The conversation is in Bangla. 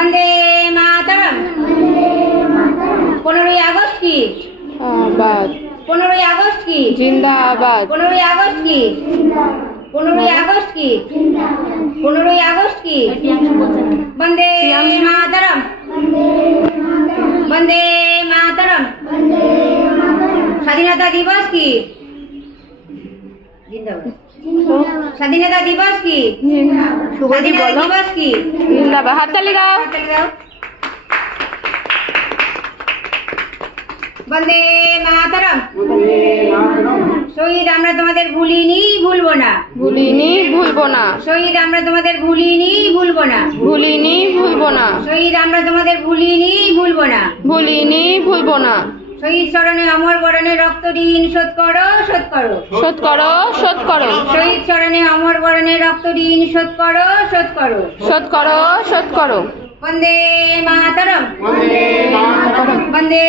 বন্দে মাতরম। 15ই আগস্ট কি? আবাদ। 15ই আগস্ট কি? জিন্দাবাদ। 15ই আগস্ট কি? 15ই আগস্ট কি? 15ই আগস্ট কি? বন্দে মাতরম। বন্দে মাতরম। স্বাধীনতা দিবস কি? জিন্দাবাদ। স্বাধীনতা দিবস কি? শুভদীপ স্বাধীনতা বলো। দিবস কি? জিন্দাবাদ। হাততালি দাও। হাততালি দাও। বন্দে মাতরম। শহীদ আমরা তোমাদের ভুলিনি, ভুলবো না। ভুলিনি, ভুলবো না। শহীদ আমরা তোমাদের ভুলিনি, ভুলবো না। ভুলিনি, ভুলবো না। শহীদ আমরা তোমাদের ভুলিনি, ভুলবো না। ভুলিনি, ভুলবো না। শহীদ স্মরণে অমর বরণে রক্ত ঋণ শোধ করো, শোধ করো। শোধ করো, শোধ করো। শহীদ স্মরণে অমর বরণে রক্ত ঋণ শোধ করো, শোধ করো। শোধ করো, শোধ করো। বন্দে মাতরম। বন্দে